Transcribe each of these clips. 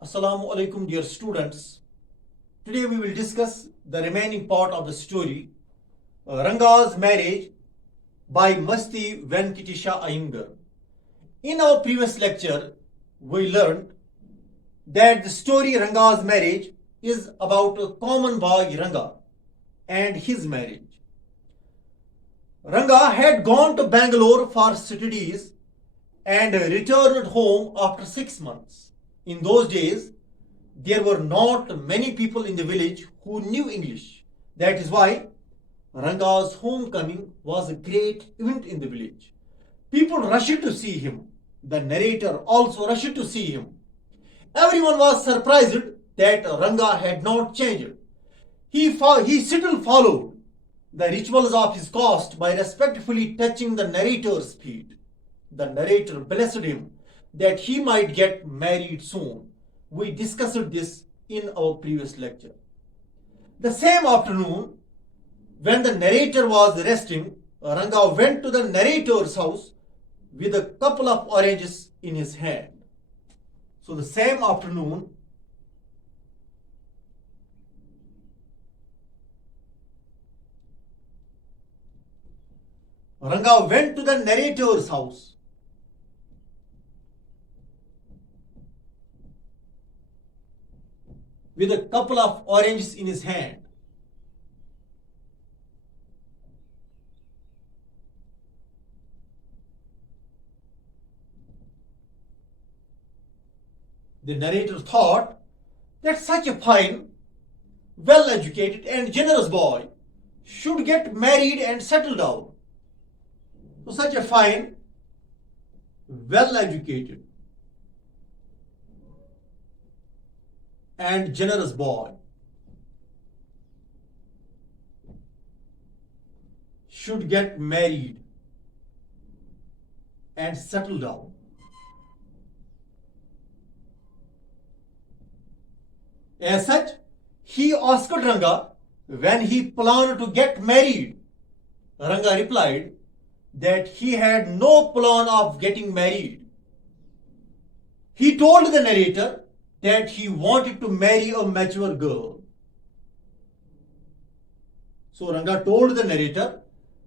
Assalamu alaikum, dear students. Today we will discuss the remaining part of the story, Ranga's marriage by Masti Venkatisha Iyengar. In our previous lecture, we learned that the story Ranga's marriage is about a common boy Ranga and his marriage. Ranga had gone to Bangalore for studies and returned home after 6 months. In those days, there were not many people in the village who knew English. That is why Ranga's homecoming was a great event in the village. People rushed to see him. The narrator also rushed to see him. Everyone was surprised that Ranga had not changed. He still followed the rituals of his caste by respectfully touching the narrator's feet. The narrator blessed him that he might get married soon. We discussed this in our previous lecture. The same afternoon, when the narrator was resting, Ranga went to the narrator's house with a couple of oranges in his hand. So the same afternoon, Ranga went to the narrator's house with a couple of oranges in his hand. The narrator thought that such a fine, well-educated and generous boy should get married and settle down. So such a fine, well-educated and generous boy should get married and settle down. As such, he asked Ranga when he planned to get married. Ranga replied that he had no plan of getting married. He told the narrator that he wanted to marry a mature girl. So Ranga told the narrator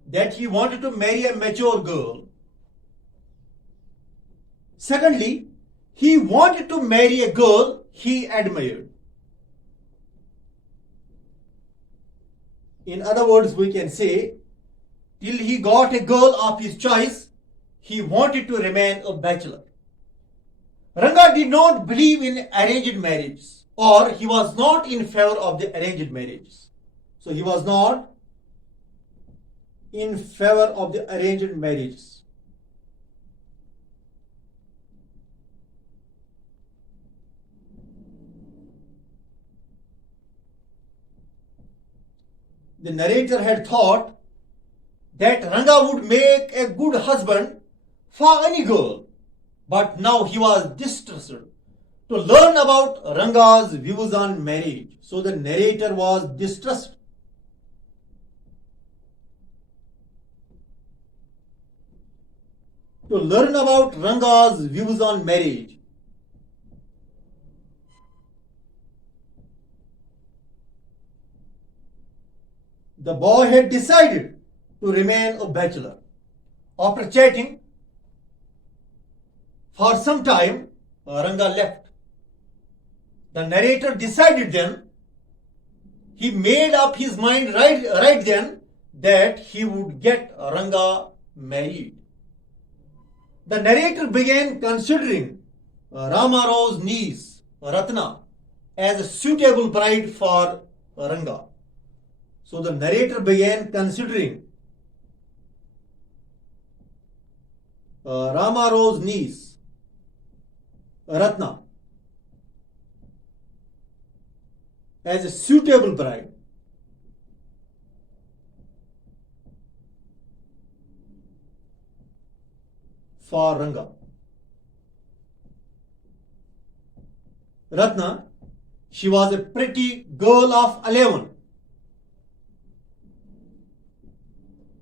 that he wanted to marry a mature girl. Secondly, he wanted to marry a girl he admired. In other words, we can say, till he got a girl of his choice, he wanted to remain a bachelor. Ranga did not believe in arranged marriages, or he was not in favor of the arranged marriages. So he was not in favor of the arranged marriages. The narrator had thought that Ranga would make a good husband for any girl, but now he was distressed to learn about Ranga's views on marriage. So the narrator was distressed. To learn about Ranga's views on marriage. The boy had decided to remain a bachelor. After chatting for some time, Ranga left. The narrator decided then, he made up his mind right then that he would get Ranga married. The narrator began considering Ramaro's niece, Ratna, as a suitable bride for Ranga. So the narrator began considering Ramaro's niece, Ratna, as a suitable bride for Ranga. Ratna, she was a pretty girl of 11.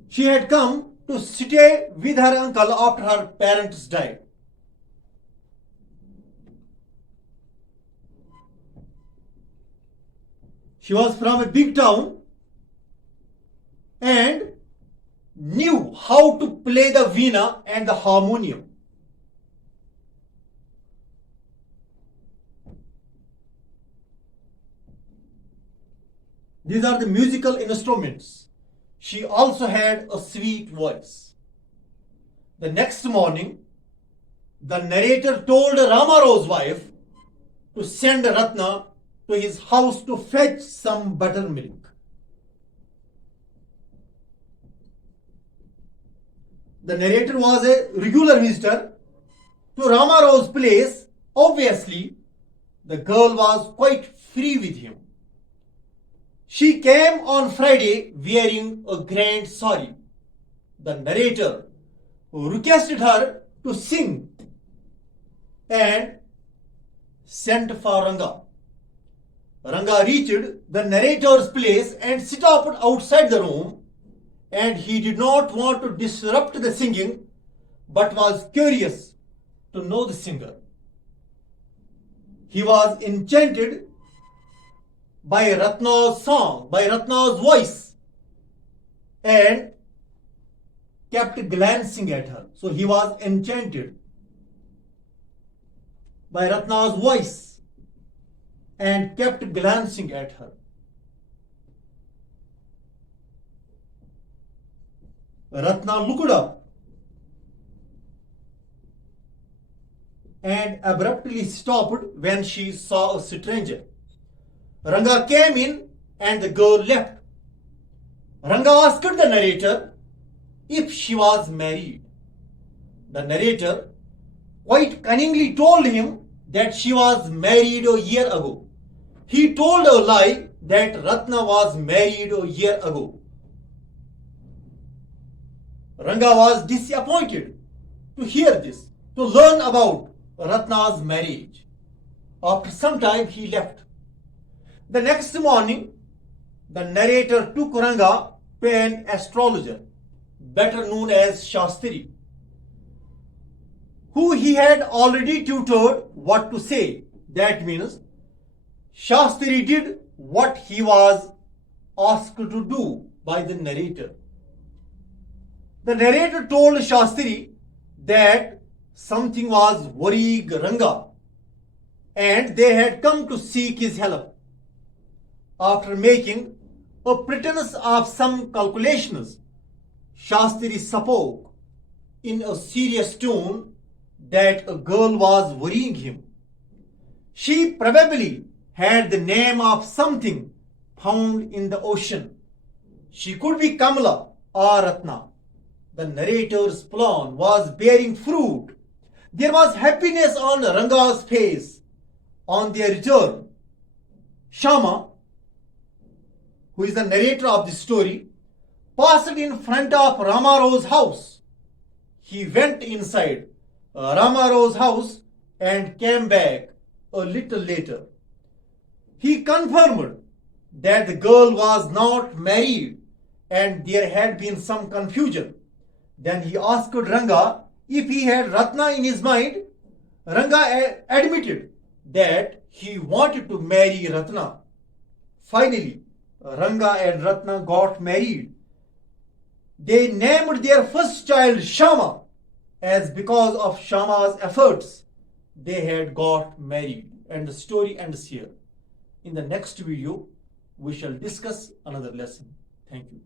She had come to stay with her uncle after her parents died. She was from a big town and knew how to play the veena and the harmonium. These are the musical instruments. She also had a sweet voice. The next morning, the narrator told Ramaro's wife to send Ratna to his house to fetch some buttermilk. The narrator was a regular visitor to Ramaro's place. Obviously, the girl was quite free with him. She came on Friday wearing a grand sari. The narrator requested her to sing and sent for Ranga. Ranga reached the narrator's place and stopped outside the room, and he did not want to disrupt the singing but was curious to know the singer. He was enchanted by Ratna's song, by Ratna's voice, and kept glancing at her. So he was enchanted by Ratna's voice and kept glancing at her. Ratna looked up and abruptly stopped when she saw a stranger. Ranga came in and the girl left. Ranga asked the narrator if she was married. The narrator quite cunningly told him that she was married a year ago. He told a lie that Ratna was married a year ago. Ranga was disappointed to hear this, to learn about Ratna's marriage. After some time, he left. The next morning, the narrator took Ranga to an astrologer, better known as Shastri, who he had already tutored what to say. That means Shastri did what he was asked to do by the narrator. The narrator told Shastri that something was worrying Ranga and they had come to seek his help. After making a pretense of some calculations, Shastri spoke in a serious tone that a girl was worrying him. She probably had the name of something found in the ocean. She could be Kamala or Ratna. The narrator's plan was bearing fruit. There was happiness on Ranga's face. On their return, Shama, who is the narrator of the story, passed in front of Ramaro's house. He went inside Ramaro's house and came back a little later. He confirmed that the girl was not married and there had been some confusion. Then he asked Ranga if he had Ratna in his mind. Ranga admitted that he wanted to marry Ratna. Finally, Ranga and Ratna got married. They named their first child Shama, as because of Shama's efforts, they had got married. And the story ends here. In the next video, we shall discuss another lesson. Thank you.